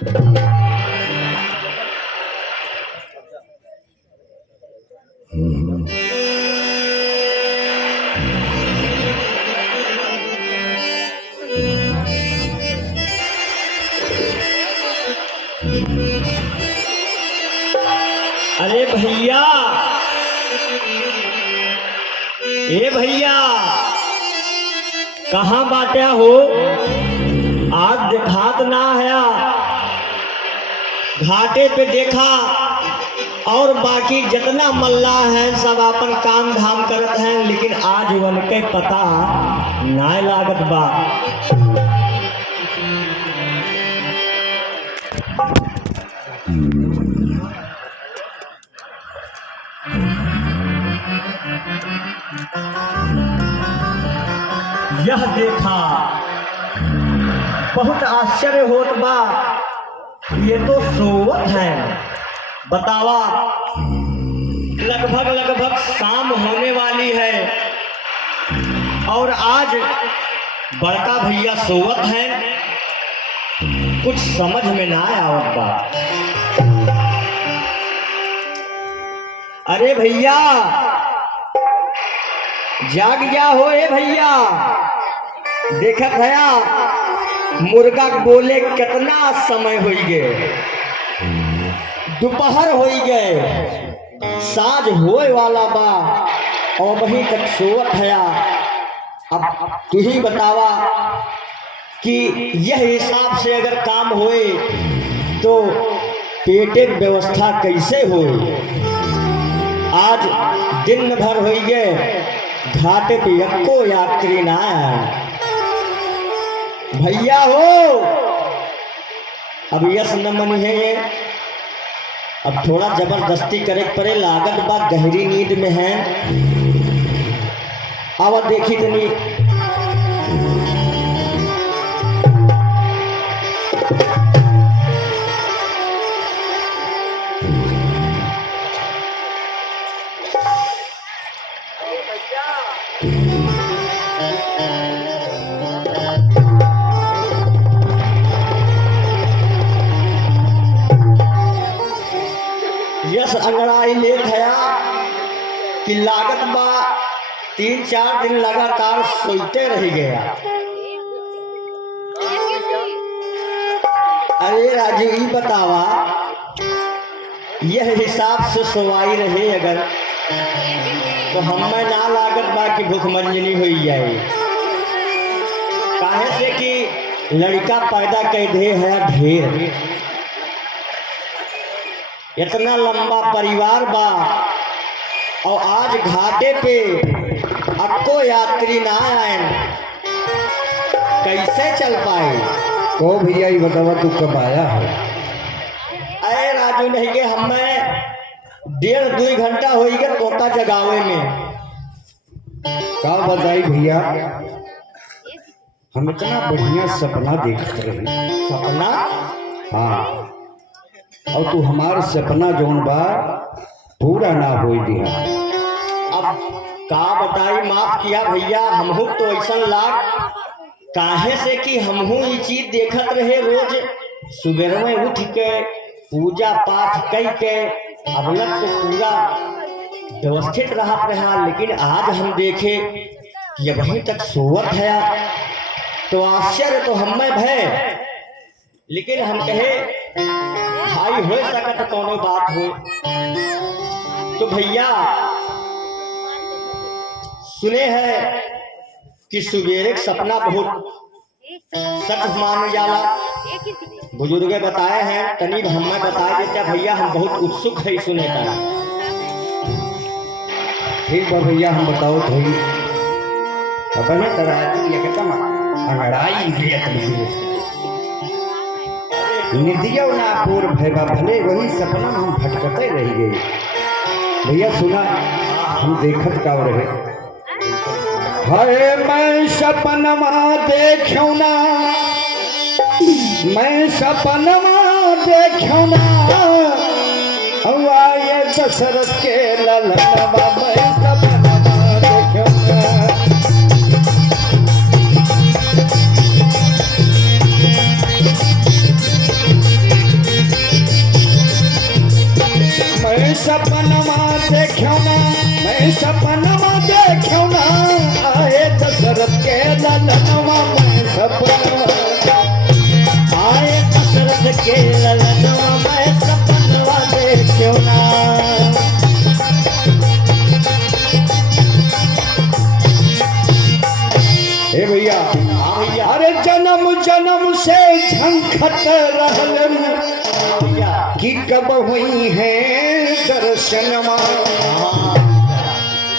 अरे भैया, ए भैया, कहाँ बाटे हो? आज दिखात ना है। घाटे पे देखा और बाकी जितना मल्ला है सब अपन काम धाम करत हैं, लेकिन आज उनके पता ना लागत बा। यह देखा बहुत आश्चर्य होत बा। ये तो सोवत है। बतावा, लगभग शाम होने वाली है और आज बड़का भैया सोवत हैं। कुछ समझ में ना आवत बा। अरे भैया, जाग गया हो? ए भैया, देखत है मुर्गा बोले कितना समय हो गए, दोपहर हो गए, साँझ होए वाला बा और वहीं तक सोवत है। अब तू ही बतावा कि यह हिसाब से अगर काम होए तो पेटे व्यवस्था कैसे होए? आज दिन भर हो गए, घाटे पे एको यात्री ना आया। भैया हो, अब यस न मनी है ये। अब थोड़ा जबरदस्ती करे पड़े, लागत बा गहरी नींद में है। आवा देखी तनी। यस अंगड़ाई ले थया कि लागत बा 3-4 दिन लगातार सोते रह गया। अरे राजू, ये बतावा, यह हिसाब से सोवाई रहे अगर तो हमें ना लागत बा कि भूखमंजनी हो जाए। काहे से कि लड़का पैदा कर दे है ढेर, इतना लंबा परिवार बा और आज घाटे पे अक्को यात्री ना आए, कैसे चल पाए? तो भैया ये बतावा तू कब आया है? अरे राजू, नहीं के हमें 1.5-2 घंटा हो गया तोता जगावे में। का बताई भैया, हम इतना बढ़िया सपना देखते रहे। सपना? हाँ, और तू हमार सपना जोन बा पूरा ना हो दिया। अब का बताई, माफ किया भैया। हमहू तो ऐसा लाग, काहे से कि हमहू ये चीज देखत रहे रोज सुबह में उठ के पूजा पाठ कई के अब लग तो पूरा व्यवस्थित रहा, लेकिन आज हम देखे कि वहीं तक सोवत है तो आश्चर्य तो हमें भय, लेकिन हम कहे भाई हो सकत कोनो बात हो। तो भैया सुने हैं कि सुबेरे सपना बहुत सच मान जाला, बुजुर्गे बताए हैं। तनी हमें बता देता भैया, हम बहुत उत्सुक है सुने का। ठीक बा भैया, हम बताओ तो अपने तरह एकदम अंगड़ाई निधिया ना पूर भैया, भले वही सपना हम भटकते रह गए। भैया सुना, हम देखत का रहे। हाय मैं सपनमा देखूं ना, मैं सपनमा देखूं ना, हुआ ये दशरथ के ललनवा, मैं सपनमा देखूं ना। सपनमा देखो ना, मैं सपनमा देखो ना, आए दशरथ के ललनवा मैं सपनमा, आए दशरथ के ललनवा मैं सपनवा देखो ना। हे भैया, हाँ भैया, अरे जन्म जन्म से झंखत रहलन भैया, कि कब हुई है दर्शनमा,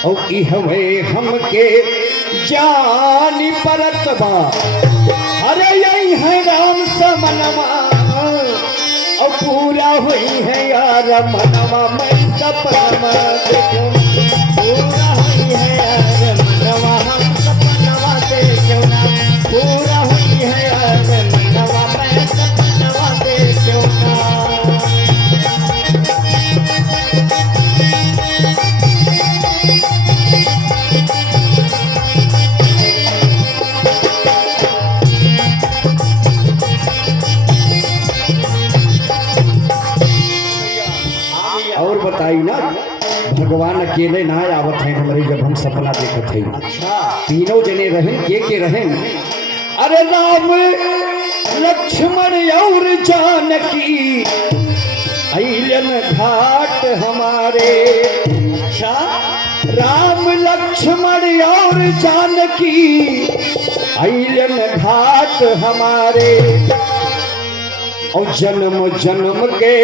और कि हमें हमके जानी परत बा, अरे यही है राम समनमा, और पूरा हुई है यार मनवा मैं सपनमा देखो, पूरा हुई है यार मनवा हम सपनवा देखो ना, पूरा हुई है यार मनवा मैं सपनवा देखो ना। और बताई ना, भगवान अकेले ना आवत हैं हमारे जब हम सपना देखत हैं, अच्छा, तीनों जने रहें के रहें, अरे राम लक्ष्मण और जानकी अइलन घाट हमारे, अच्छा, राम लक्ष्मण और जानकी अइलन घाट हमारे, और जन्म जन्म के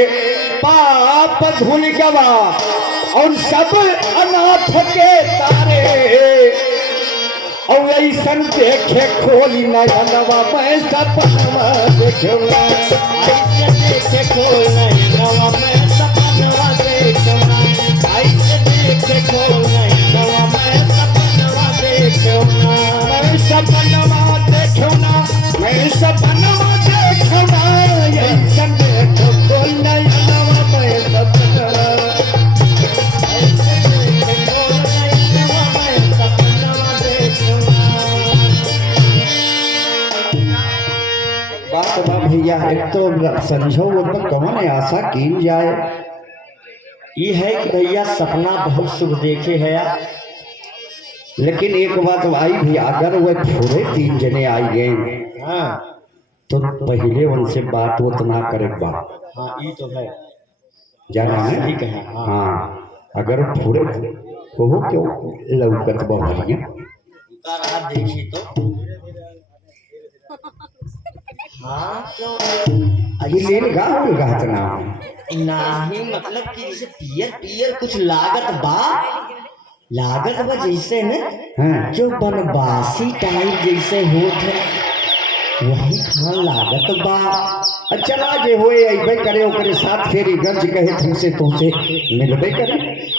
पाप धुल गवा, और सब अनाथ के तारे, और ऐसन देखे खोली नयनवा मैं सपनवा देखो ना, ऐसे देखे खोल नयनवा मैं सपनवा देखो ना, ऐसे देखे खोल नयनवा मैं सपनवा देखो ना। मैं सपनवा देखो ना, मैं सपनवा देखो ना, ऐसन देखो खोल नयनवा मैं सपनवा, ऐसे देखे खोल नयनवा मैं सपनवा देखो ना। बात बा भैया, एक तो समझो वो तो कौन आशा कीन जाए, ये है कि भैया सपना बहुत शुभ देखे है यार। लेकिन एक बात आई भी, अगर वह पूरे तीन जने आई गए हाँ तो पहले उनसे बात वो ना करे बा, हाँ, ये तो है, जाना है, ठीक है। हाँ हाँ अगर पूरे वो क्यों लौकत बा भैया, उनका रहा देखी तो हाँ क्यों ये लेन गाँव गात ना नहीं, मतलब कि जैसे पियर पियर कुछ लागत बा जैसे न हाँ। जो बनवासी टाइप जैसे होत है वही खान लागत बा। अच्छा जे होए अइबे करे ओकरे साथ फेरी गंज कहे तुमसे तुमसे मिलबे करे,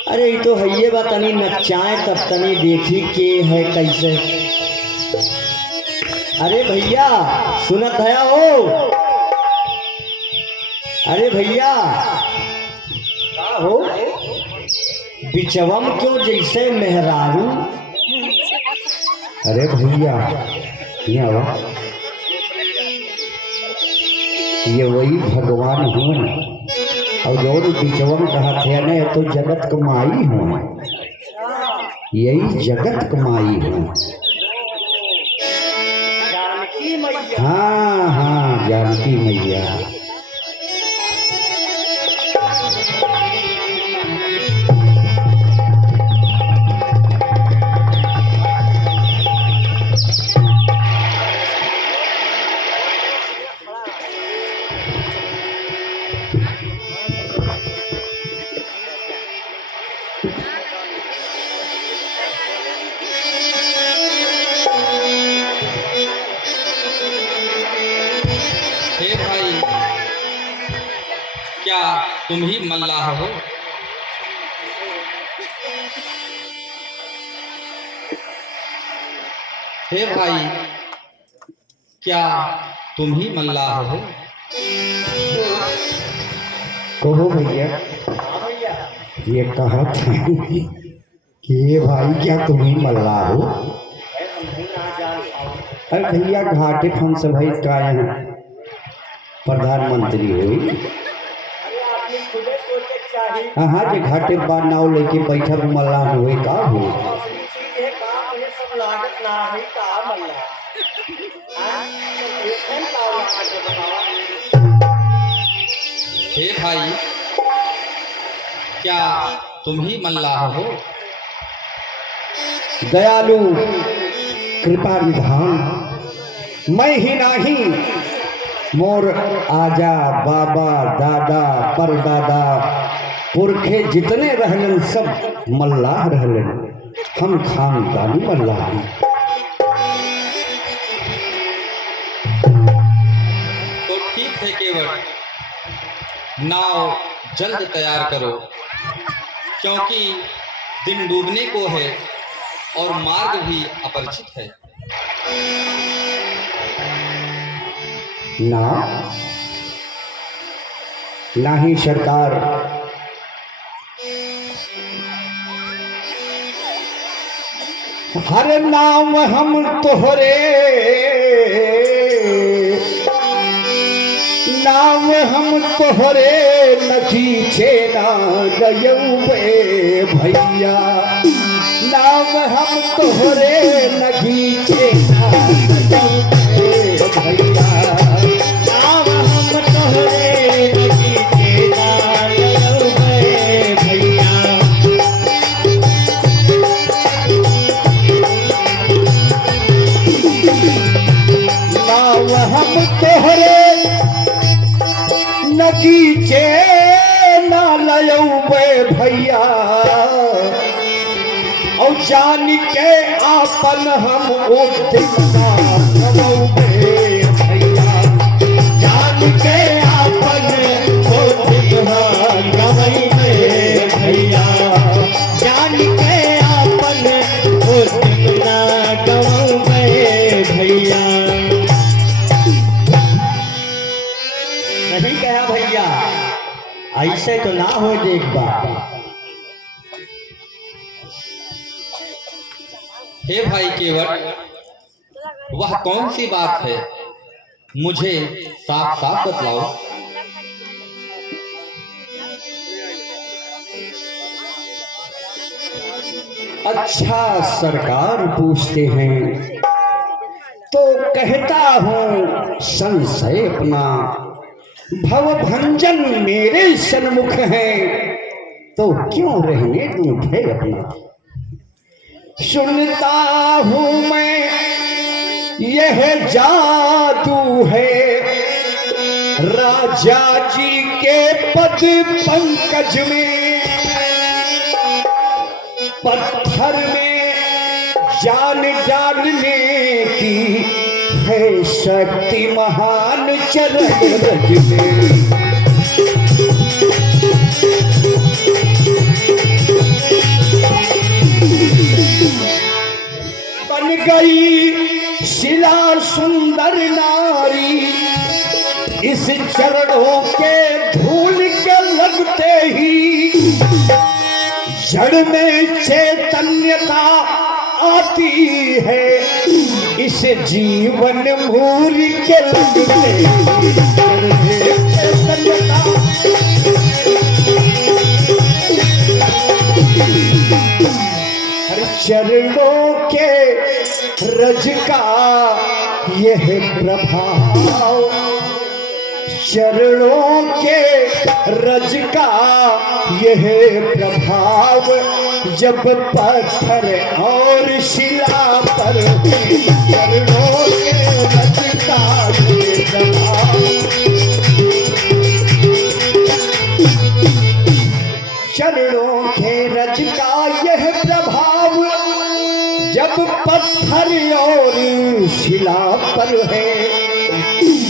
अरे ये तो है ये बा, तनी नचाए तब तनी देखी के है कैसे। अरे भैया सुनत है ओ, अरे भैया का हो बिचवम क्यों जैसे मेहरारू। अरे भैया यहाँ आओ, ये वही भगवान हूँ, और जो बिचवन कहा थे न तो जगत कमाई हूँ, यही जगत कमाई हूँ। जानकी मैया, हाँ हाँ जानकी मैया, हे भाई, क्या तुम ही मल्लाह हो? हे भाई, क्या तुम ही मल्लाह हो? कहो भैया, ये कहा था कि ये भाई क्या तुम ही मल्लाह हो। अरे भैया घाटे फंस भाई का यहाँ प्रधानमंत्री हुई, खुदे सोचे चाहिए। हाँ जे घाटे बार नाव लेके बैठब मल्लाह हुए का हो। असली चीज है काम ये सब लागत ना है का मल्ला। हाँ? तो एक है का लागत है बतावा। हे भाई, क्या तुम ही मल्लाह हो? दयालु कृपा निधान मैं ही नहीं, मोर आजा बाबा दादा परदादा पुरखे जितने रहलन सब मल्लाह रहलन। हम खानदानी मल्लाह हैं। तो ठीक है केवट, नाव जल्द तैयार करो, क्योंकि दिन डूबने को है और मार्ग भी अपरिचित है। ना ही सरकार, हर नाम हम तोहरे, नाम हम तोहरे नखीचे ना गयौबे भैया, नाम हम तोहरे नखीचे ना गयौबे भैया, नाम हम तोहरे नखीचे ना गयौबे भैया। नाम हम तोहरे नगीचे ना लयौबे भैया, और जान के आपन हम उठना गवौबे भैया, जान के आपन उठना गवैबे भैया, जान के आपन उठना गवौबे भैया। नहीं कहा भैया, ऐसे तो ना हो देख बात। हे भाई केवट, वह कौन सी बात है, मुझे साफ साफ बतलाओ। अच्छा सरकार पूछते हैं तो कहता हूँ संशय अपना, भव भंजन मेरे सन्मुख है तो क्यों रहने दूं भय अपना। सुनता हूँ मैं यह जादू है राजा जी के पद पंकज में, पत्थर में जान डालने की है शक्ति महान चरण रज में। बन गई शिला सुंदर नारी, इस चरणों के धूल के लगते ही जड़ में चैतन्यता आती है, इस जीवन मूरी के लगते ही जड़ में चैतन्यता। हर चरणों के रज का यह प्रभाव, चरणों के रज का यह प्रभाव, जब पत्थर और शिला पर चरणों के रज का यह प्रभाव, चरणों के रज का यह प्रभाव, जब पत्थर और शिला पर है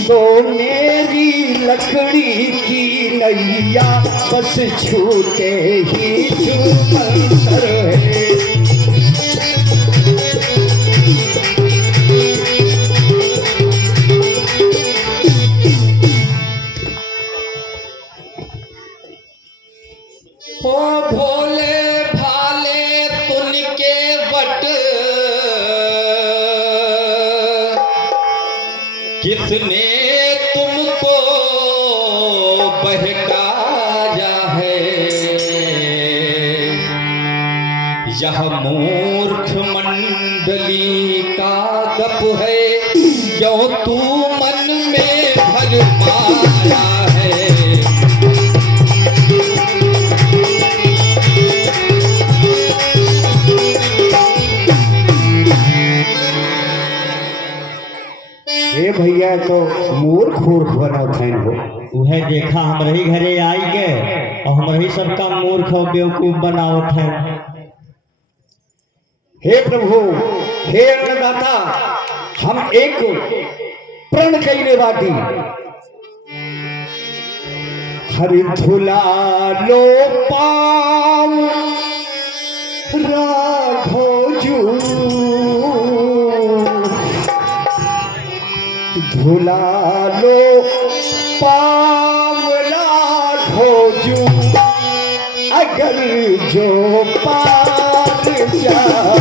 तो मेरी लकड़ी की नैया बस छूते ही छूकर है। ओ भोले भाले तुनके वट, किसने तुमको बहकाया, यह मूर्ख मंडली का गप है, क्यों तू मन में भर माया है। ए भैया तो मूर्ख मूर्ख बना थैन हो। उहे देखा हमरे ही घरे आई गए और हमरे ही सबका मूर्ख और बेवकूफ बनावत है। हे प्रभु, हे अन्नदाता, हम एक प्रण कैले बाटी, हरि धुला लो पाव राघो जू, धुला लो पाव राघो जू, अगर जो पार जाता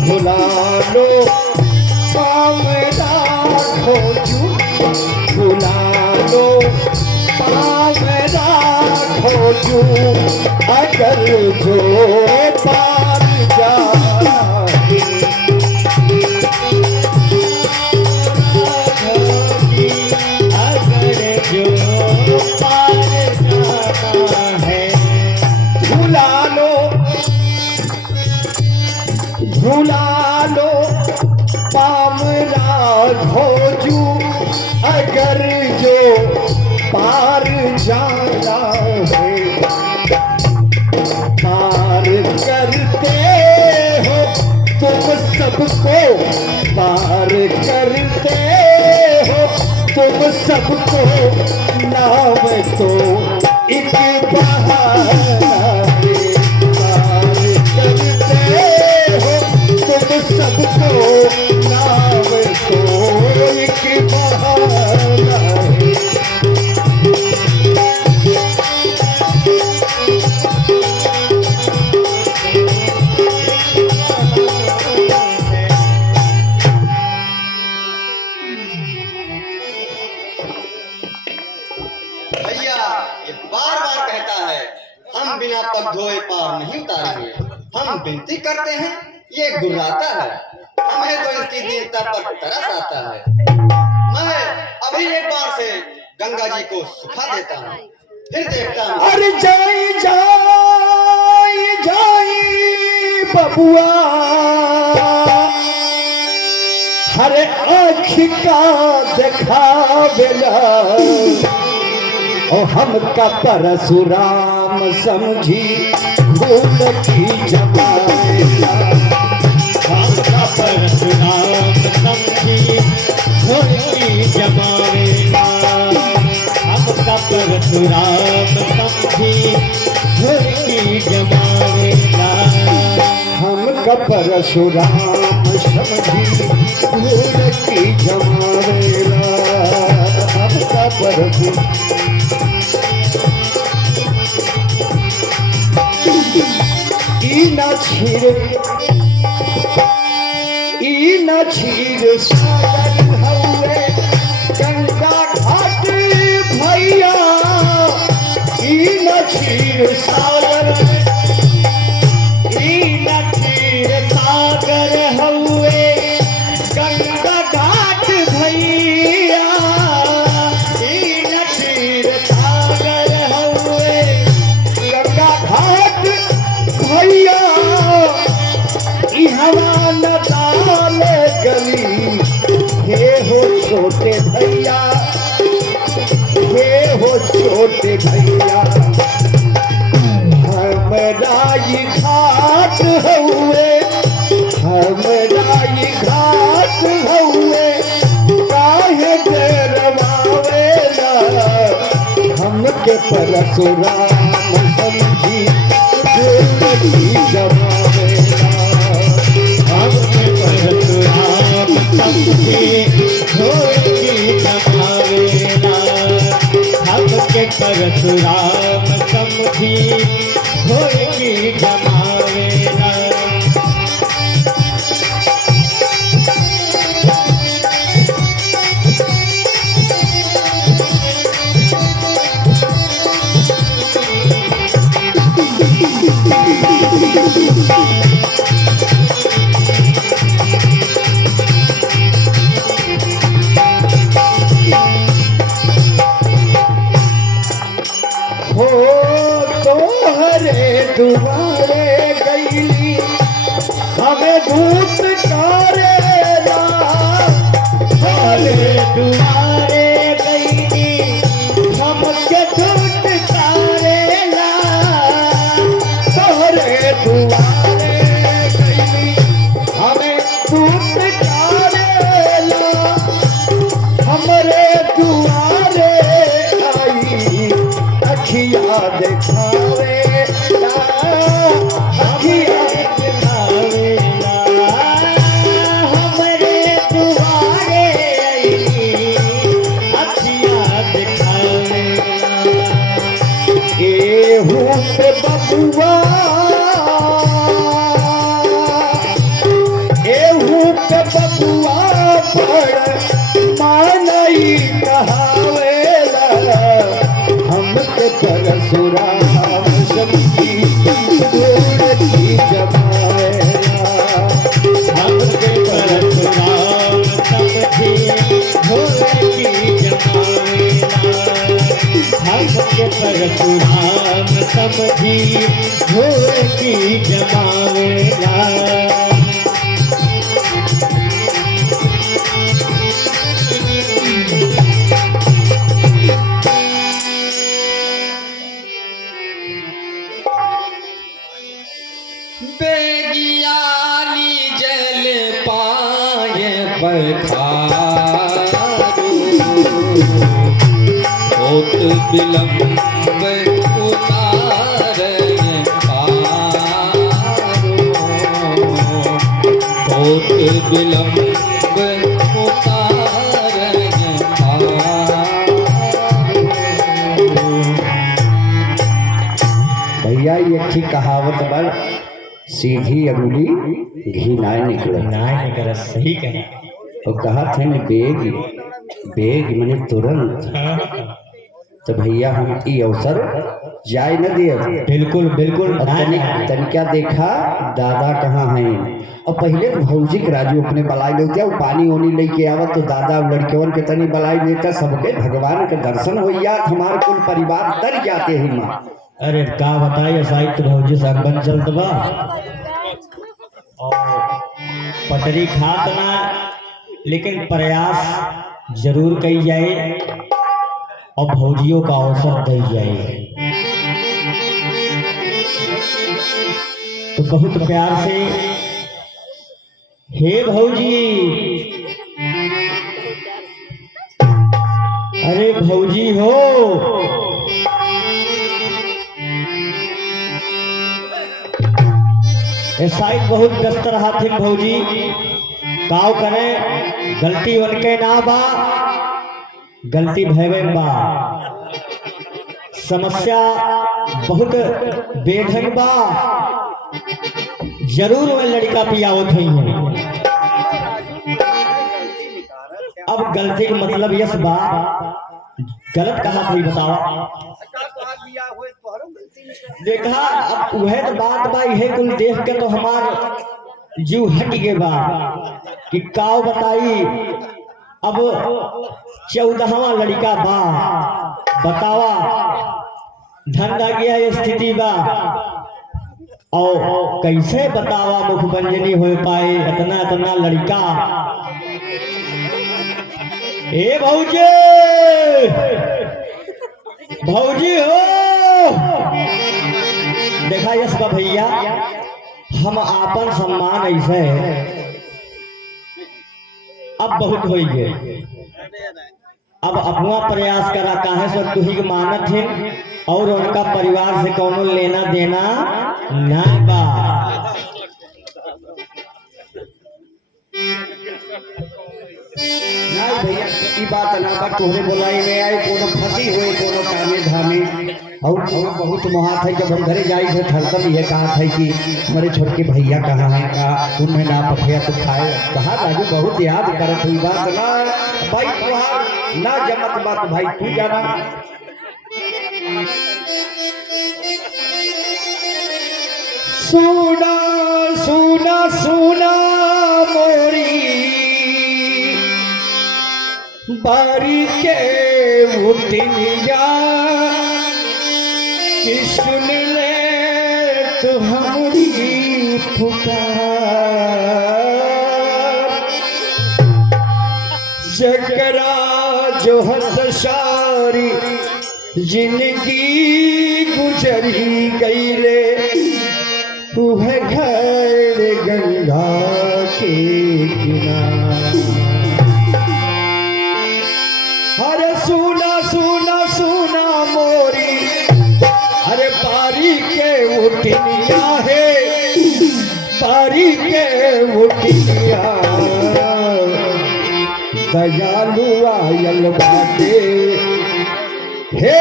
भुला लो पाव राघो जू, भुला लो पाव राघो जू, अगर जो पार जाए। अगर जो पार जाना है, भुला लो, भुला लो पाव राघो जू, अगर जो पार जाना है। पार करते हो तुम सबको, पार करते हो तुम सबको, नाम तो एक बहाना है। पार करते हो तुम सबको, नाम तो एक बहाना है। भैया ये बार बार कहता है हम बिना पग धोए पार नहीं उतारेंगे। हम विनती करते हैं, ये गुर्राता है। हमें तो इसकी दीनता पर तरस आता है। मैं अभी एक बार से गंगा जी को सुखा देता हूँ, फिर देखता हूँ। अरे जाई जाई जाई बबुआ, हरे आँख का दिखावेला, ओ हमका परशुराम समझी भूल की जमावेला। हमका परशुराम समझी भूल की जमावेला, हमका परशुराम समझी भूल की जमावेला। हमका परशुराम समझी भूल की जमावेला, हमका परशुराम। ई न छीर सागर हौले गंगा घाट भैया, ई न छीर सागर, ई न क्षीर सागर हउए गंगा घाट भैया, ई न क्षीर सागर हउए गंगा घाट भैया, ई हवा न डाल गली। हे हो छोटे भैया, हे हो छोटे भैया, हमरा ई घाट हउए, हमरा ई घाट हउए, काहे डरवावेला। हमके परशुराम समझी भूल की जमावेला, हमके परशुराम समझी भूल की जमावेला, हमके परशुराम समझी भूल की जमावेला। तोहरे दुआरे गईली हमें दूत करेला तोरे दुआरे गईली हमके दूत करेला तोहरे दुआरे गईली हमें दूत करेला हमरे दुआरे आई अखिया दिखावेला अखिया दिखावेला हमरे दुआरे आई अखिया दिखावेला एहू पे बबुआ एहू पे बबुआ पड़ मानई कहावेला हमके परशुराम शक्ति गोड़ की जमावेला हमके परशुराम समझी घोड़ की जमावेला हमके परशुराम समझी घोड़ की जमावेला बेगियानी जल पाए बखारू होत विलम्ब उतार पारो होत विलम्ब उतार पारो। भैया ये ठीक कहावत बल सीधी अंगुली घी नाय निकले नहीं कर सही कहा और कहा थे न बेग बेग मैंने तुरंत तो भैया हम ई अवसर जाय न दिए बिल्कुल बिल्कुल तनिका देखा दादा कहाँ हैं और पहले तो भौजी के राजू अपने बलाई लेते वो पानी ओनी लेके आवत तो दादा लड़कियों के तनी बलाई देता सबके भगवान के दर्शन हो जात हमारे कुल परिवार तर जाते हैं माँ अरे का बताइए साहित्य भौजी संबंध चलत बा और पटरी खात ना लेकिन प्रयास जरूर कई जाए और भौजियों का अवसर दी जाए तो बहुत प्यार से हे भौजी अरे भौजी हो साइड बहुत व्यस्त रहा थे भौजी काव करे गलती उनके ना बा गलती भयवे बा समस्या बहुत बेढंग बा जरूर वह लड़का पियावत हुई है अब गलती का मतलब यस बा गलत कहा कोई बताओ देखा अब वह तो बात बा यह कुल देख के तो हमार जीव हट गए बा कि काव बताई अब 14वां लड़का बा बतावा धंधा गया स्थिति बा और कैसे बतावा मुखबंजनी हो पाए इतना इतना लड़का ए भौजी भौजी हो देखा यस बा भैया हम आपन सम्मान ऐसे अब बहुत हो गए अब अपना प्रयास करा काहे सब तुही के मानत है और उनका परिवार से कौनो लेना देना ना बा नहीं भैया ई बात ना बा तोहरे बोलाई में आए कोनो फंसी हुए कोनो कामे धामे और बहुत महात है जब हम घरे जाई थे हरदम ये कहा था कि हमारे छोटके भैया कहाँ हैं का उनमें ना पठिया तो खाए कहा राजू बहुत याद करत हुई बात ना भाई तुहार ना जमत बात भाई तू जाना सुना सुना सुना मोरी बारी के उठिया कि सुन ले तो हमारी पुकार जकरा जो हद सारी जिंदगी गुजरी गई रे वह घर गंगा के किनारे। अरे सुना सुना सुना मोरी अरे बारी के उठिया है बारी के उठिया दयालु आयल बाटे हे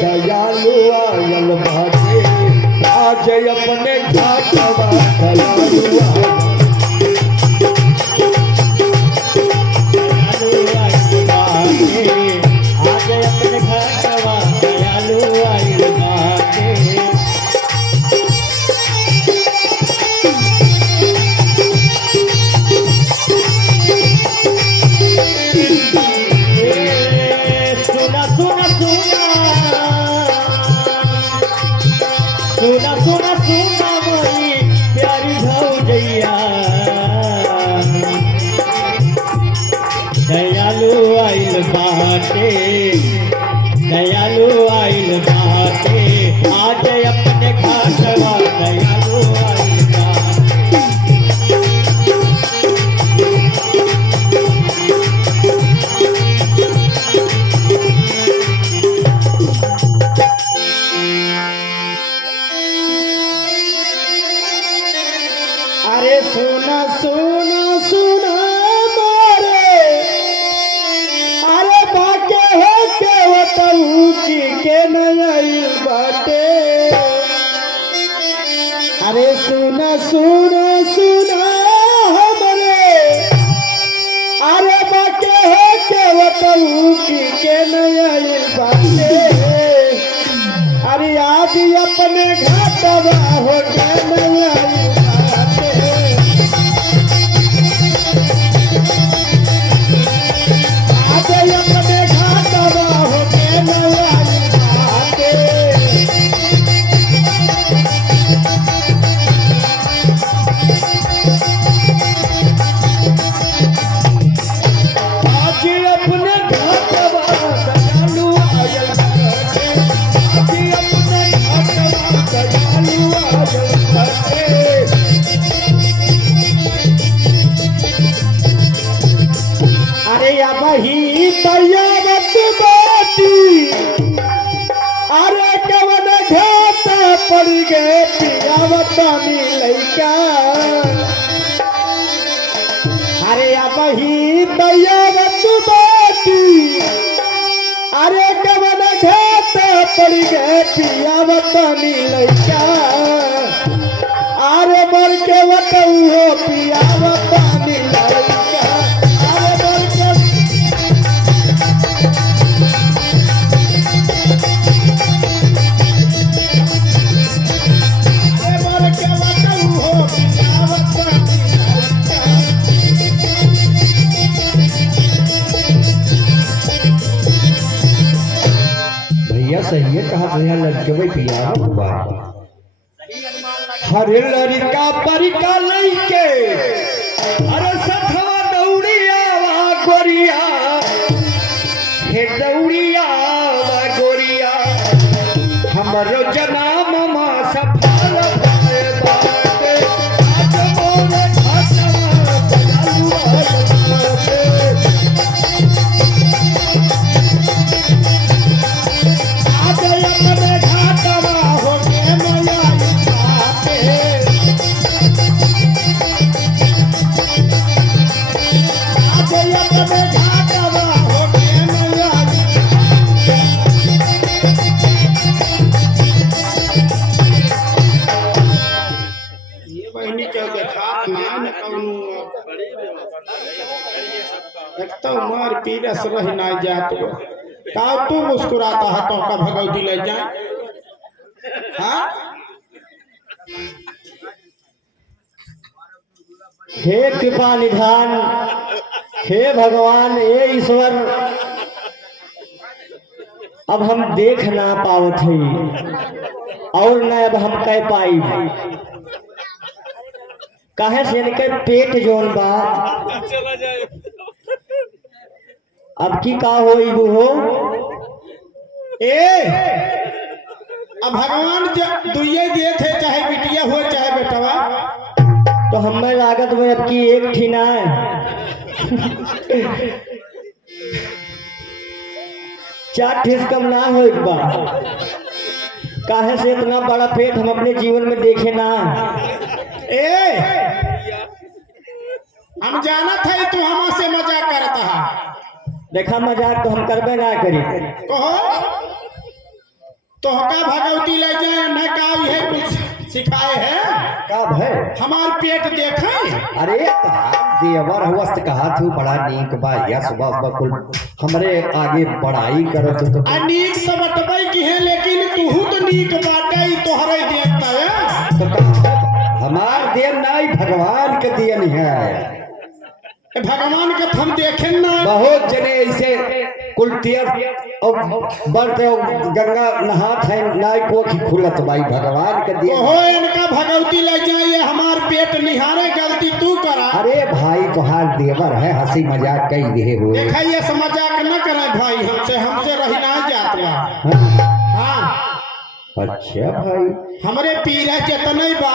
दयालु आयल बाटे आज अपने घाटवा दयालु आज अपने घाटवा दयालु आइल बाटे। सुना सुना सुना सुना सुना सुना मोरी प्यारी भौजैया दयालु आइल बाटे दयालु आइल बाटे आज अपने घाटवा दयालु आइल बाटे। अरे सुना सुना सुना मारे अरे बाके है के बताऊ की के नई बाटे। अरे सुना सुना सुना हमरे अरे बाके है के बताऊ की के नई बाटे। अरे आज अपने घाटवा हो के नई अपने घाटवा हो के नई बाटे। आज अपने घाटवा दयालु आयल बाटे। आज अपने घाटवा दयालु आयल बाटे। अरे अब ही तैयारत बाटी अरे कवन घाट पड़ गए पियावतानी लैका। अरे अब ही तैयारत बाटी अरे कवन घाट पड़ गए पियावतानी लैका। अरे मर के वतऊ हो पियावतानी लैका। अरे मर के भैया सही है कहा भैया लड़के भाई पिया हुआ हर लड़का परिका लैके अरे सथवा दौड़िया वा गोरिया हे दौड़िया वा गोरिया हमरो जनाम मा सफल भए बाटे। आज मोर घाटवा दयालु आइल बाटे। आज अपने घाटवा हो के नई बाटे। आज अपने घाटवा हो के नई बहनी के देखा मान कौन एक तो मार पीरस रह ना जात का तू मुस्कुराता है तो का भगवती ले जाए। हाँ हे कृपा निधान हे भगवान हे ईश्वर अब हम देख ना पावत हई और न अब हम कह पाई काहे से इनके पेट जोन बा अब की का होई हो ए अब भगवान दुइये दिए थे, चाहे बिटिया हो चाहे बेटवा। तो हमें लागत में अब की एक थी ना चार ठेस कम ना हो एक बार काहे से इतना बड़ा पेट हम अपने जीवन में देखे ना। ए हम जाना था तू हमसे मजाक करता है। देखा मजाक तो हम करबे ना करी। कहो तो का भगवती ले जाए न का ये कुछ सिखाए है का भय हमार पेट देखे। अरे देवर हवस्त कहा तू बड़ा नीक बा या सुबह सुबह कुल हमरे आगे बड़ाई करत तो नीक तो बतबई की है, लेकिन तू तो नीक बाटे तोहरे देखता है। तो हमार देन नहीं भगवान के देन है। भगवान के हम देखे ना बहुत जने ऐसे कुलतियत और बर्त गंगा नहात है नाई को की खुलत भाई भगवान के दिए हो इनका भगवती लग जाए हमार पेट निहारे गलती तू करा। अरे भाई तुहार देवर है हंसी मजाक कई दिए हुए देखा ये मजाक न करे भाई हमसे रहना जात बा। हाँ अच्छा भाई हमरे पीरा जितने बा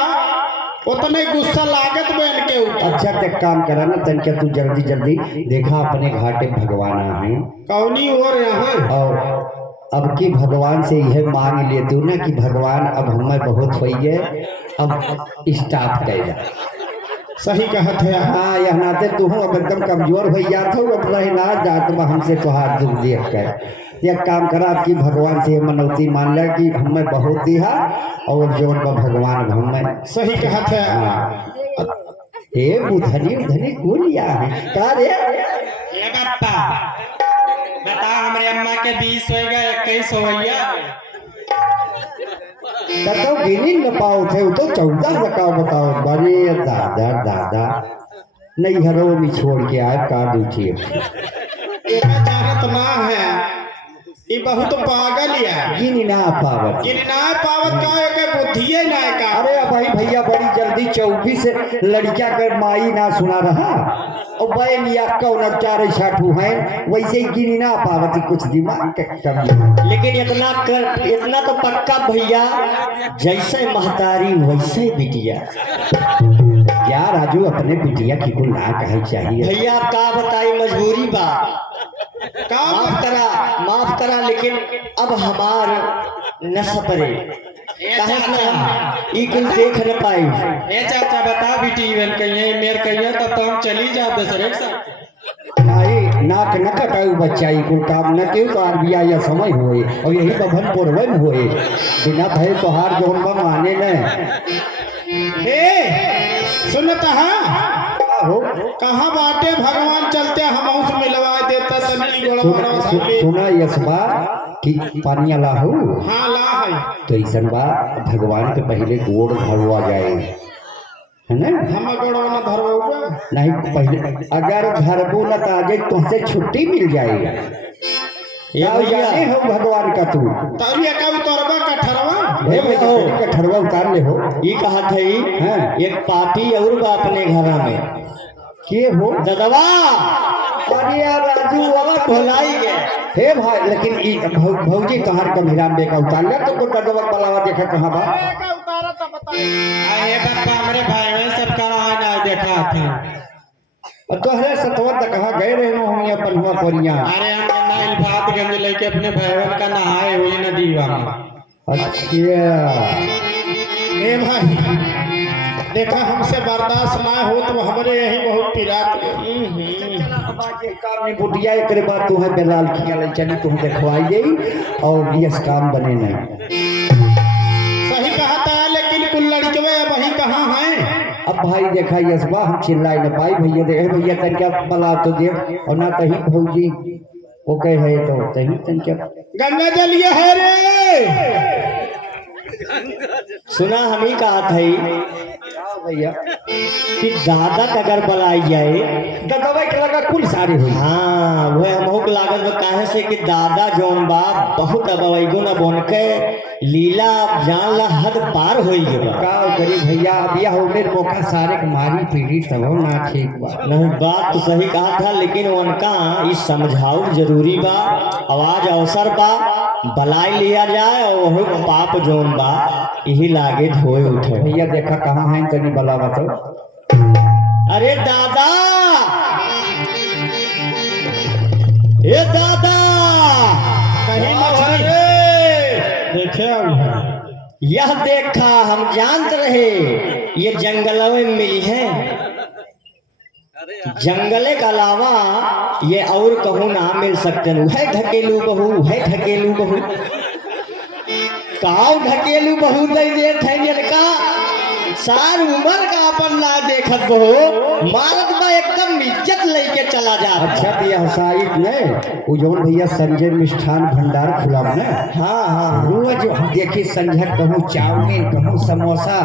उतने गुस्सा लागत बन के ऊपर। अच्छा ते काम करा ना तनके तू जल्दी जल्दी देखा अपने घाटे भगवान है कौनी और यहाँ और अब की भगवान से यह मांग ले तू ना कि भगवान अब हमें बहुत हुई है अब स्टाफ कर सही कहत है। हाँ यह नाते तू अब एकदम कमजोर हो जात हो अब रह ना जात हमसे तुहार दुख देख कर एक काम करा आपकी भगवान से मनौती मान लिया कि हमें बहुत दिया और जो भगवान हमें सही कहत है। हे बुधनी उधनी कौन या है का रे ये बप्पा बता हमरे अम्मा के 20 हो गए 21 हो गया तो गिनी न पाओ थे तो 14 रकाओ बताओ बड़े दादा दादा नहीं हरो में छोड़ के आए कार्ड उठिए जानत ना है ये बहुत पागल है। गिनी ना पावत गिरना पावत का एक बुद्धिए ना का। अरे भाई भैया बड़ी जल्दी 24 लड़किया कर माई ना सुना रहा और बहन या कौन चार छाठू है वैसे ही गिनी ना पावती कुछ दिमाग के कमी। लेकिन इतना तो पक्का भैया जैसे महतारी वैसे बिटिया। या राजू अपने बिटिया की कुल ना कहे चाहिए भैया आप का बताई मजबूरी बा माफ करा लेकिन अब हमार न सपरे ई कुल देख न पाई। ए चाचा बता बेटी इवन कहिए मेर कहिए तब तो हम चली जा दूसरे नहीं नाक न कटाऊ बच्चा ई कुल काम न क्यों कार बिया या समय हुए और यही बभन पुरवन हुए बिना भय तोहार जोन में माने न सुनता है हो कहाँ बाटे भगवान चलते हम से मिलवा देता सुना यसबा कि पानी ला हो। हाँ ला है तो ऐसा बा भगवान के पहले गोड़ धरवा जाए है ना हम गोड़ न धरवा नहीं पहले अगर धरबू न ताजे तुमसे छुट्टी मिल जाएगा ये भैया हो भगवान का तू तभी एक उतरबा कठरवा कठरवा उतार ले हो ये कहा था हाँ। एक पापी और बा अपने घरा में के हो ददवा अरे यार राजू अब भुलाई गए। हे भाई लेकिन ई भौजी कहार का मिराम देखा उतार ले तो ददवा पलावा देखा कहां बा उतारा तो बता आए बापा हमरे भाई में सब कहां ना देखा थे और तोहरे सतवा तक कहां गए रहनो हम अपन हुआ परिया। अरे हम नाइल भात गंज लेके अपने भाईवन का नहाए हुए नदीवा में। अच्छा ए भाई देखा हमसे बर्दाश्त ना हो तो हमरे यही बहुत पिरात काम नहीं बुढ़िया एक बार तू है बेलाल किया ले चली तुम देखवाई गई और ये काम बने नहीं सही कहा था लेकिन कुल लड़के वही कहाँ हैं। अब भाई देखा यसबा हम चिल्लाई न पाई भैया देखे भैया तनिका बला तो दे और ना कहीं भौजी वो कहे है तो तही तनिका गंगा जल ये है रे सुना हम ही कहा था भैया कि दादा का अगर बलाई जाए ददवा के लगा कुल सारे हुई हाँ वह हमहुक लागत बा काहे से कि दादा जौन बा बहुत अबैगो न बन के लीला जान ला हद पार होई गे बा का करी भैया अब यह होने मौका सारे के मारी पीड़ी तब ना ठीक बा नहीं बात तो सही कहा था लेकिन उनका इस समझाऊ जरूरी बा आवाज अवसर बा बलाई लिया जाए और वही पाप जौन बा यही लागे धोए उठे भैया देखा कहाँ है तनी बला बताओ अरे दादा ए दादा कहीं मछली देखे यह देखा हम जानते रहे ये जंगलों में मिली है जंगले के अलावा ये और कहूँ ना मिल सकते है ढकेलू बहू है ढकेलू बहू काव ढकेलू बहू दे देत है जिनका सार उम्र का अपन ना देखत बहो मारत में एकदम इज्जत लेके चला जा अच्छा तो यह साइड ने वो जौन भैया संजय मिष्ठान भंडार खुला ने हाँ हाँ रोज हम देखी संजय कहूँ चाउमीन कहूँ समोसा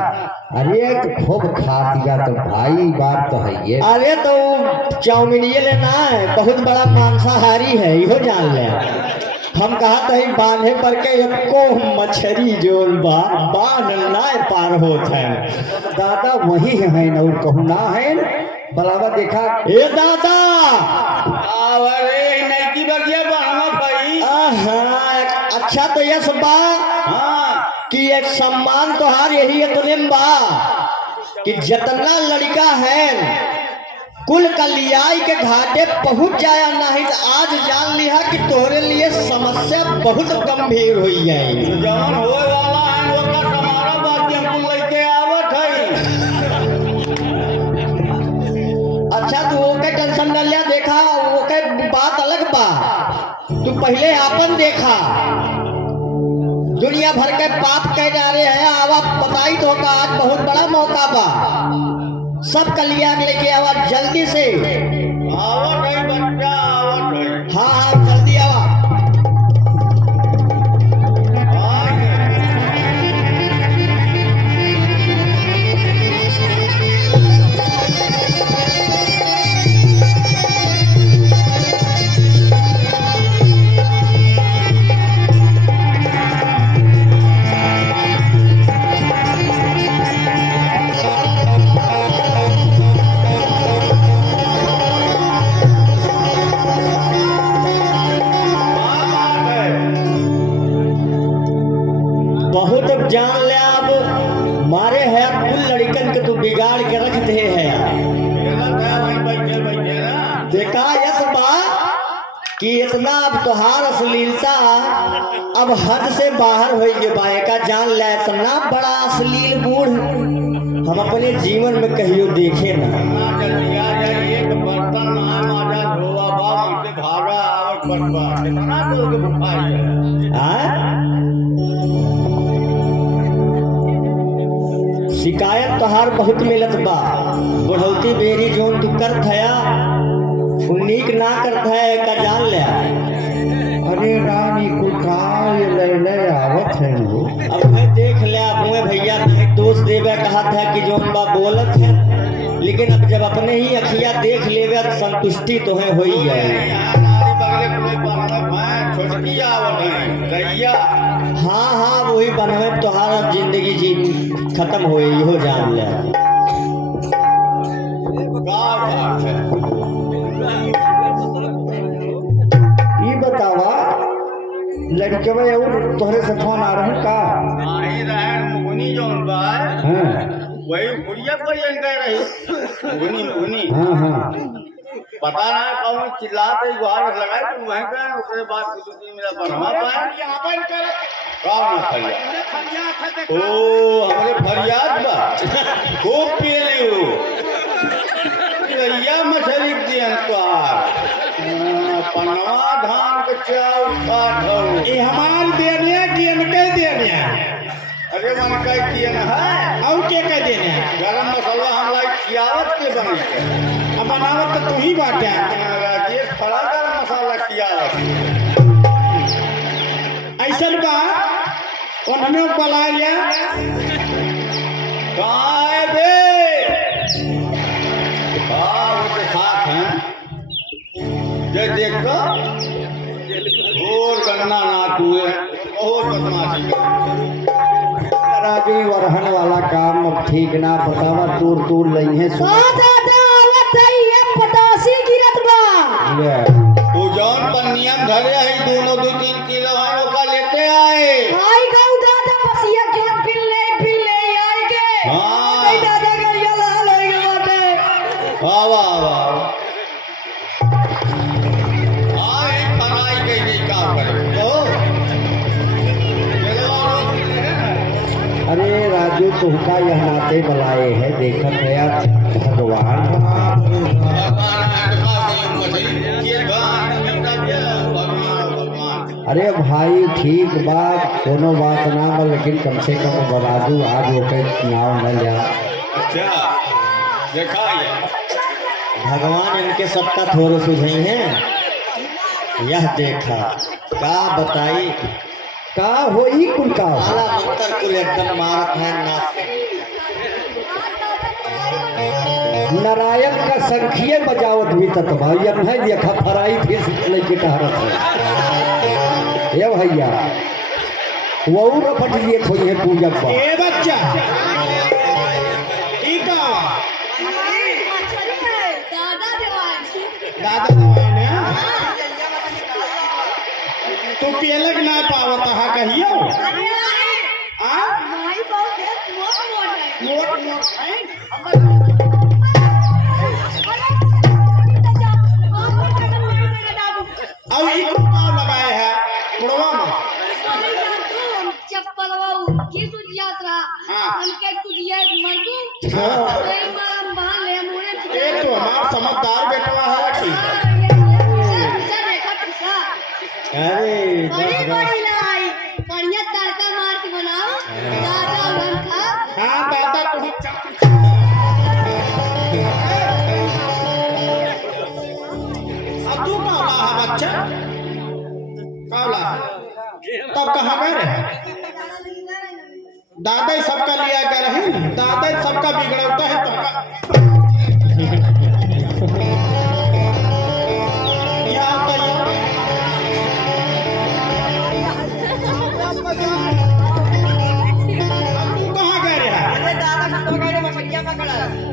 अरे तो खूब खा दिया तो भाई बात तो है ये अरे तो चाउमीन ये लेना है बहुत बड़ा मांसाहारी है इहो जान ले हम कहा तो बांधे पर के एको मछरी जोन बा बांध ना पार होत है दादा वही है और कहूँ ना है बलावा देखा ए दादा अरे नहीं की बगिया बहना भाई आहा, अच्छा तो यस बा हाँ कि एक सम्मान तोहार यही इतने बा कि जितना लड़का है कुल कलियाई के घाटे पहुंच जाया नहीं तो आज जान लिया कि तोहरे लिए समस्या बहुत गंभीर हुई जाएगी जवन होए वाला है ओका हमारा बात हमको लेके आवत है अच्छा तू ओके टेंशन न लिया देखा ओके बात अलग बा तू पहले आपन देखा दुनिया भर के पाप कह जा रहे हैं आवा बताई तो का आज बहुत बड़ा मौका बा सब कलिया लेके आवा जल्दी से आवत है बच्चा आवत है हाँ हाँ जल्दी आवा बहुत जान ले अब मारे है कुल लड़कन के तू बिगाड़ के रख दे है देखा यस बा कि इतना अब तोहार अश्लीलता अब हद से बाहर हो गए बा का जान ले इतना बड़ा अश्लील बूढ़ हम अपने जीवन में कहियो देखे ना जल्दी आ जाइए एक बर्तन ना माजा धोवा बा हमसे भागा आवत बर्तन कितना दूर के बुखाई है हाँ? शिकायत तोहार बहुत मिलत बा बुढ़ौती बेरी जोन तू करत है नीक ना करत है का जान ले अरे रानी को काल ले ले आवत है वो अब मैं देख ले अपने भैया एक दोस्त देवे कहा था कि जोन बा बोलत है लेकिन अब जब अपने ही अखिया देख लेवे तो संतुष्टि तो है हो ही जाए बगले कोई बालक है छोटकी आवत है गैया हाँ हाँ वही बनवे तोहार जिंदगी जी खत्म हो हो जान ले का बात है ये बतावा लड़के और तोहरे से फोन आ रहे का आई रहन मुगनी जोन बा हाँ वही बुढ़िया पर गए रही मुगनी हाँ हाँ पता ना कौन चिल्लाते गुहार लगाए तो वहीं का उसके बाद कुछ मेरा बनवा पाए कौन फरियाद ओ हमारे फरियाद बा खूब पी लियो भैया मछली दियन पार पनवा धान के चाव खाठो ये हमार देने की इनके देने अरे मन का कियन है और के कह देने गरम मसाला हम लाई खियावत के बनी के अब बनावत तो तू ही बाटे राजेश फड़ा गरम मसाला खियावत ऐसा बा उन्होंने बुला लिया कहाँ है बे देख कर और गन्ना ना तू है बहुत बदमाशी कर। राजू वरहन वाला काम अब ठीक ना बतावा तूर तूर लई है ओ दादा आवत है ये पटासी गिरत बा ये तू जौन पर नियम धरे है दोनों 2-3 किलो है ओका लेते आए। आई गऊ दादा बसिया के पिल्ले आई के हाँ। आई दादा गलिया लाल हो गए बाटे वाह वाह वाह हाँ एक फराई के नहीं काम करे ओ अरे राजू तुमका यह नाते बुलाए है देखत है यार भगवान अरे भाई ठीक बात कोनो बात ना बा लेकिन कम से कम बराजू आज होकर नाव न लिया अच्छा देखा ये भगवान इनके सबका थोड़े सुझाई हैं। यह देखा का बताई का होई कुल का साला मंत्र कुल एकदम मारत है नाच नारायण का संखिए बजावत भी तत भाई अब नहीं देखा फराई फिर लेके टहरत है ये भैया वो रपट लिए खोई है पूजक बा ए बच्चा ई का दादा देवान दादा दवाई ने तू केलक ना पावत हा कहियो आ भाई बहुत है मोट मोट है अब ई को का लगाए है मुड़वा में चप्पल की सुझ यात्रा हाँ। हमके कुदिया मरदू हाँ। ते मां बाहर ले मुड़े ए तो हमार समझदार बेटवा है कि देखा तुसा अरे बड़ी बड़ी लाई बढ़िया तड़का मार के बनाओ दादा उड़न खा हाँ दादा तू अब तू कौला है बच्चा कौला तब कहाँ गए रहे दादा ही सबका लिया गया रहे दादा ही सबका बिगड़ता है तो यहाँ तो तू कहाँ गए रहे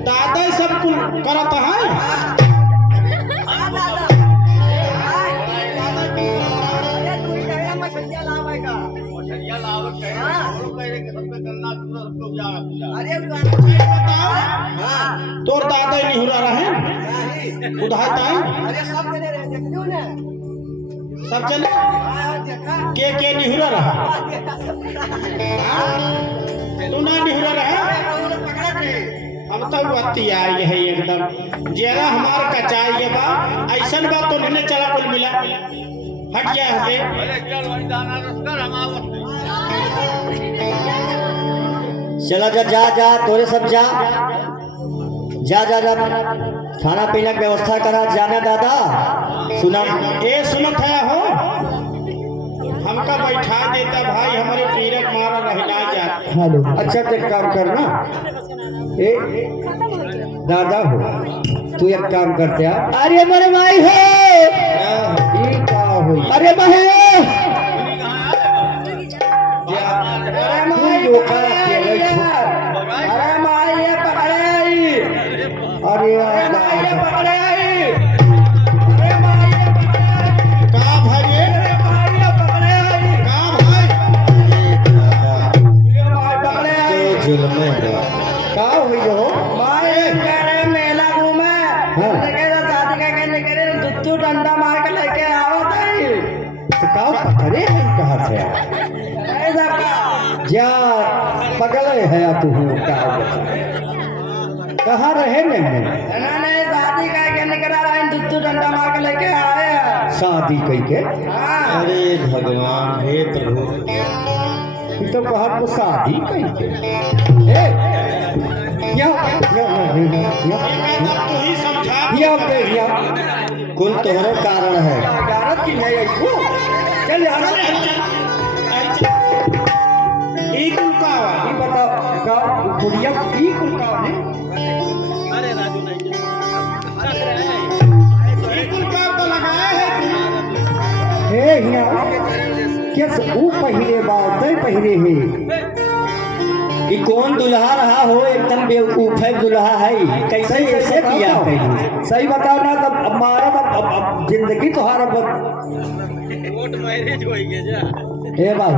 दादा ही सब कुल करता है तोर दादा ही निहुरा रहे उधार टाइम सब चले के निहुरा रहा तू ना निहुरा रहा हम तो बत्ती आई है एकदम जेरा हमार कचाई बा ऐसन बात तो नहीं चला कुल मिला हट गया हसे चला जा जा जा तोरे सब जा जा जा जा खाना पीना की व्यवस्था करा जाना दादा सुना ए सुनत है हो हमका बैठा देता भाई हमारे पीरक मारा रहना जा हेलो अच्छा तो एक काम करना ए दादा हो तू एक काम करते आ अरे मेरे भाई हो ये का हो अरे भाई अरे माई अरे माई ये पकड़े आई अरे माई पकड़े आई अरे माई का भाई अरे माई पकड़े आई का भाई माई पकड़े आई जुल्म है का हुई हो माई करे मेला घूमे लेके दादी का कहने करे दुत्तू डंडा मार के लेके आवत है तो का पकड़े नहीं कहां से ऐसा का जा पगले है तू का कहां रहे नहीं नहीं दादी का कहने करा रहा दुत्तू डंडा मार के लेके आए शादी कई के अरे भगवान हे प्रभु ये तो कहत तो शादी कई के ए या तू ही समझा या कुल तोहरे कारण है गारत की नहीं आई वो चल यार ई कुल का ये बताओ का कुड़िया की कुल का है ई कुल का तो लगाया है ए हिया किस ऊ पहले बात तय पहले है कि कौन दुल्हा रहा हो, एकदम बेवकूफ है दुल्हा है, कैसे ऐसे किया पहले? सही बताओ ना, तब हमारा अब जिंदगी तुम्हारा वोट मैरिज हो गया जा ए भाई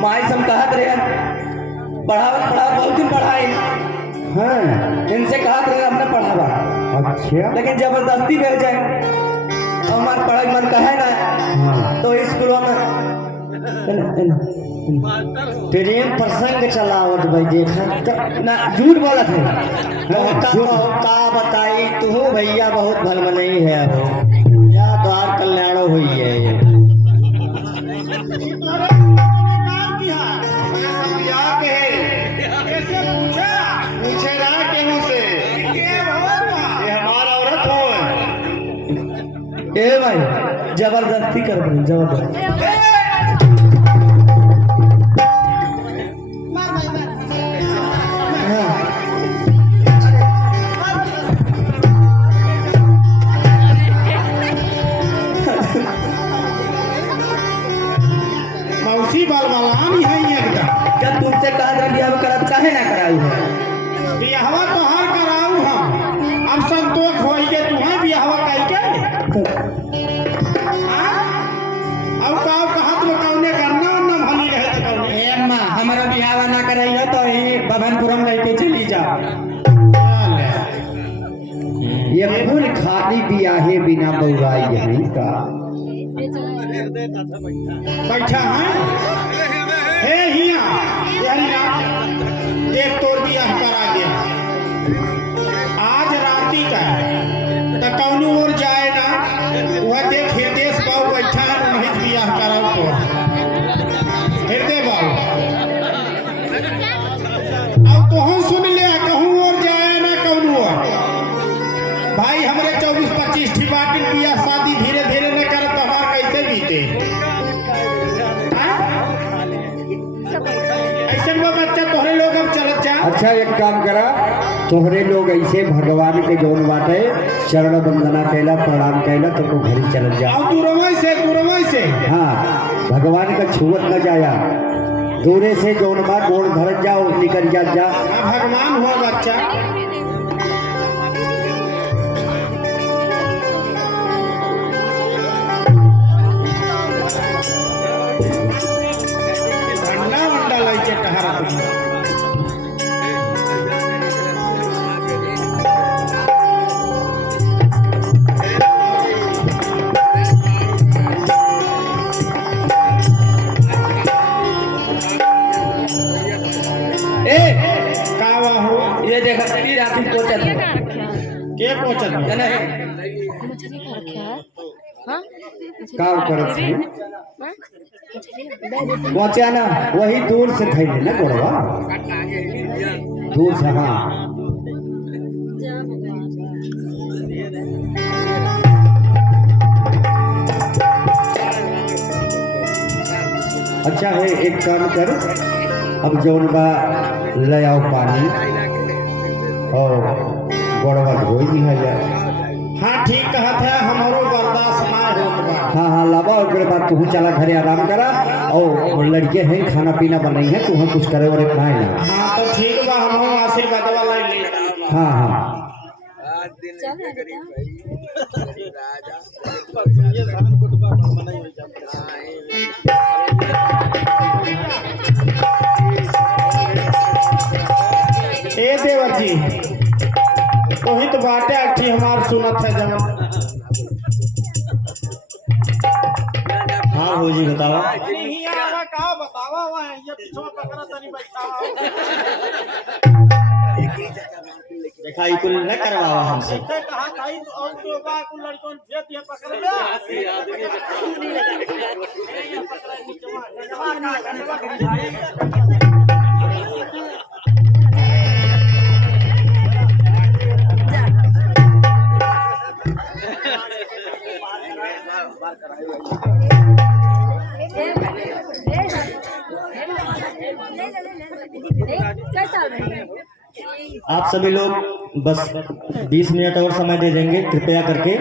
माई सम कहत रहे पढ़ा बहुत दिन पढ़ाई, हाँ इनसे कहत रहे हमने पढ़ावा, अच्छा लेकिन जबरदस्ती भेज जाए हमार पढ़ाई मन कहे ना, हाँ तो स्कूलों में प्रेम प्रसंग चलावत भाई देखा ना, झूठ बोला था का बताई तू भैया बहुत भलम नहीं है हो या द्वार कल्याण हुई है। ए भाई जबरदस्ती कर रहे जबरदस्ती मौसी बलबलानी है एकदम। जब तुमसे कहा था बियाह करत काहे ना कराई है? बियाहवा तो हर कराऊ हम, अब संतोष होई के तू है बियाहवा कई के अब काव कहत में कौने करना न भली रहे तो कौने ए अम्मा हमारा बियाह ना कराई हो तो ही बभनपुरम लेके चली जा। ये फूल खाली बियाहे बिना बउराई नहीं का बैठा है हे हिया यारी रात देख तोर बियाह करा गया आज राती का तो कौनी और जाए ना वह देख हृदय बाबू बैठा है नहीं बियाह कराओ तो हृदय बाबू अब तो हम सुन ले कहूँ और जाए ना कौन और भाई हमरे 24-25 ठी बाटी बियाह शादी धीरे धीरे न कर तो हमारा कैसे बीते ऐसे में बच्चा तोहरे लोग अब चलत जा। अच्छा एक काम करा, तोहरे लोग ऐसे भगवान के जौन बाटे चरण वंदना कैला प्रणाम कैला तो घर चल जा। और दूरवई से हाँ भगवान का छुअत न जाया, दूरे से जौन बा गोड़ धर जाओ निकल जा। भगवान हुआ बच्चा ठंडा वंडा लाइके टहरा तुम ये देखा तीर आती पहुंचा के पहुंचल काम करत है पहुंचा ना, वही दूर से थे ना गोड़वा दूर से। हाँ अच्छा है एक काम कर, अब जौन बा ले आओ पानी और गोड़वा धोई दिया जाए। हाँ ठीक कहत है हमारो बर्दाश्त ना होत बा। हाँ हाँ लावा और बाद तू चला घरे आराम करा, और लड़के हैं खाना पीना बनाई है तू कुछ करे और खाए ना। हाँ तो ठीक बा हम आशीर्वाद वाला ले। हाँ हाँ ए देवर जी वही तो बाटे अच्छी हमार सुनत है जब। हाँ हो जी बताओ। देखा ई कुल न करवावा हमसे। आप सभी लोग बस 20 मिनट और समय दे देंगे कृपया करके,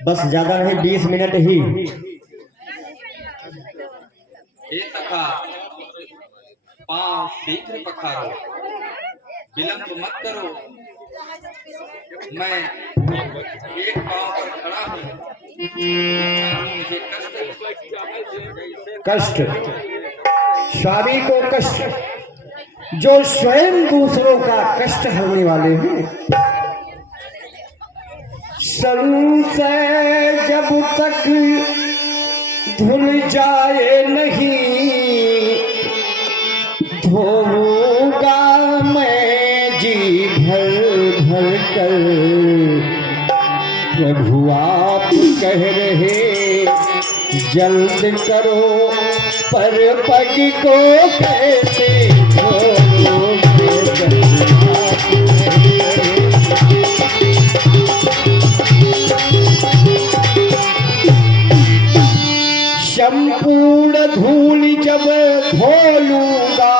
बस ज्यादा नहीं, 20 मिनट ही। हे सखा, पाँव शीघ्र पखारो, विलंब मत करो। मैं एक पाँव पर खड़ा हूँ, मुझे कष्ट, स्वामी को कष्ट, जो स्वयं दूसरों का कष्ट हरने वाले हैं। सरू से जब तक धुल जाए नहीं, धोऊंगा मैं जी भर भर कर। प्रभु आप कह रहे जल्द करो, पर पग को कैसे छोड़ोगे। संपूर्ण धूल जब धोलूंगा,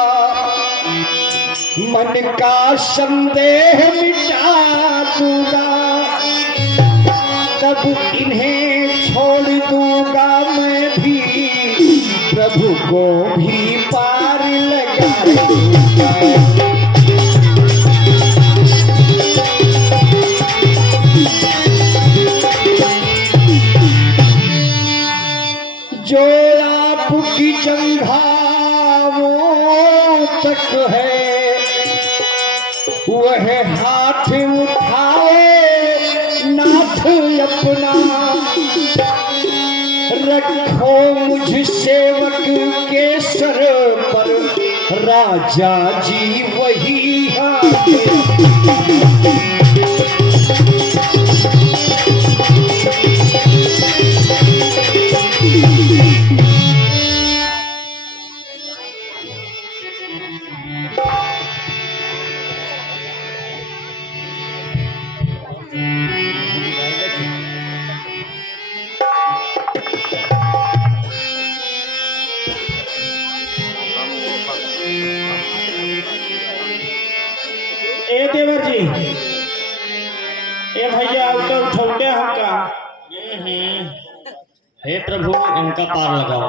मन का संदेह मिटा दूंगा। तब इन्हें छोड़ दूंगा मैं भी, प्रभु को भी पार लगा दूंगा। जो आपकी जंघाओं तक है, वह हाथ उठाए नाथ अपना। रखो मुझ सेवक के सर पर, राजा जी वही हाथ। ए देवर जी, ए भैया उठो उठौटे हमका। हे प्रभु, इनका पार लगाओ।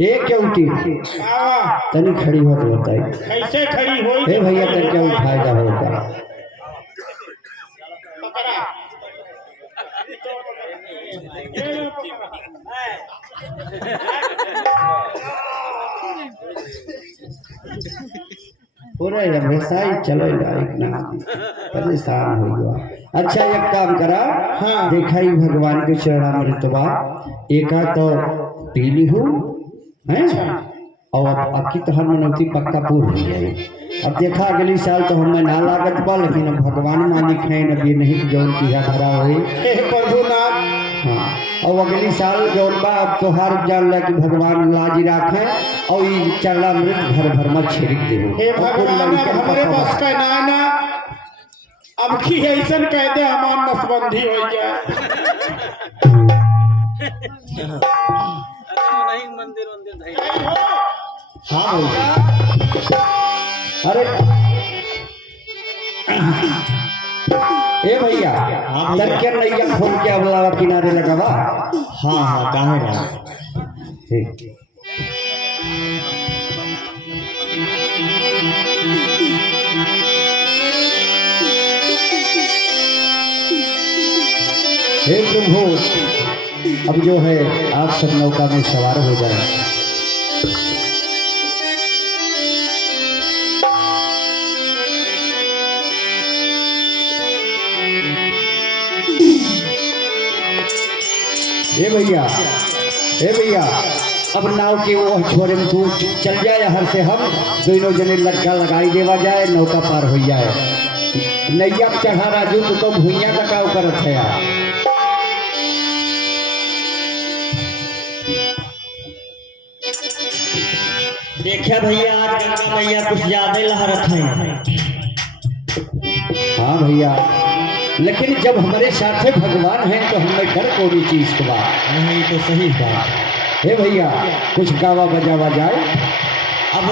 ये क्या उठी आवा, तनी खड़ी हो तो बताई। कैसे खड़ी होई? हे भैया तन क्या उठाएगा होगा। पकड़ा। पूरा हमेशा ही चलो ना, परेशान हो गया। अच्छा एक काम करा, हाँ देखा ही भगवान के चरणामृतवा एका तो पीली हूँ है, और अब की तो हर मनौती पक्का पूर्ण हो जाए। अब देखा अगली साल तो हमें ना लागत पा, लेकिन अब भगवान मालिक है, अब ये नहीं जौन की धरा हुई। प्रभुनाथ, हाँ, और अगली साल जौन बा अब तोहार जान ला कि भगवान लाज राखे, और ये चरणामृत भर भर में छिड़क दे। हे भगवान, हमारे बस का नाना, अब की ऐसन कह दे हमार नसबंदी हो जाए। नहीं मंदिर मंदिर नहीं। हाँ भैया। अरे ए भैया, तन के नैया खोल के अबलावा किनारे लगावा। हाँ हाँ, काहे ना। ठीक। हे प्रभु, अब जो है आप सब नौका में सवार हो जाए। हे भैया, हे भैया, अब नाव के वो छोरे में तू चल जाए, हर से हम दोनों जने लटका लगाई देवा जाए, नौका पार हो जाए। नैया चढ़ा राजू तो भूइया का काव करत है यार। देखा भैया, आज गंगा मैया कुछ ज्यादा लहरत है। हाँ भैया, लेकिन जब हमारे साथ भगवान हैं तो हमें डर कोई चीज के बाद नहीं तो सही बात। हे भैया, कुछ गावा बजावा जाए। अब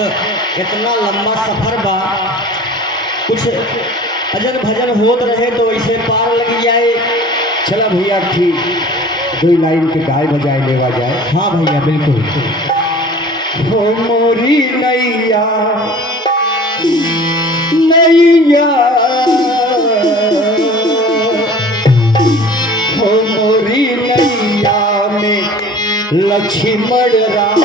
इतना लंबा सफर बा, कुछ अजन भजन होत रहे तो वैसे पार लग जाए। चला भैया ठीक, दो लाइन के गाय बजाए लेवा जाए। हाँ भैया बिल्कुल। हो मोरी नैया नैया, हो मोरी नैया में लक्ष्मण राम,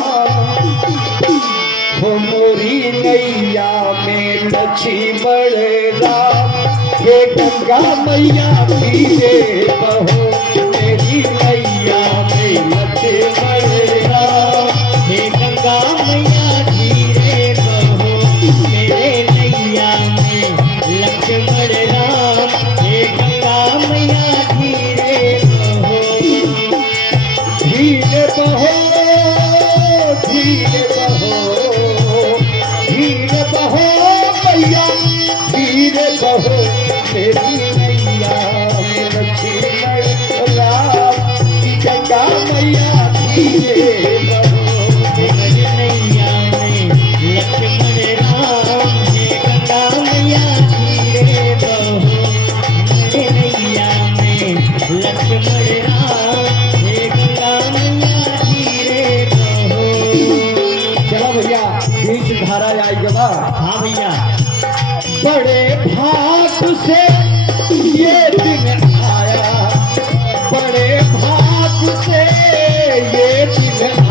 हो मोरी नैया में लक्ष्मण राम, हे गंगा मैया पीछे बहो, मेरी नैया में लक्ष्मण राम, हे गंगा मैया धीरे बहो, मेरे नैया में लक्ष्मण राम, हे गंगा मैया धीरे बहो। धीरे बहो धीरे बहो धीरे बहो मैया धीरे बहो, मेरी नैया में लक्ष्मण राम, गंगा मैया धीरे बहो, मेरे नैया में लक्ष्मण राम, हे गंगा मैया धीरे बहो, मेरे नैया में लक्ष्मण राम, हे गंगा मैया धीरे बहो। चलो भैया बीच धारा आई गवा। हाँ भैया। बड़े भाग से ये दिन आया, बड़े भाग से ये दिन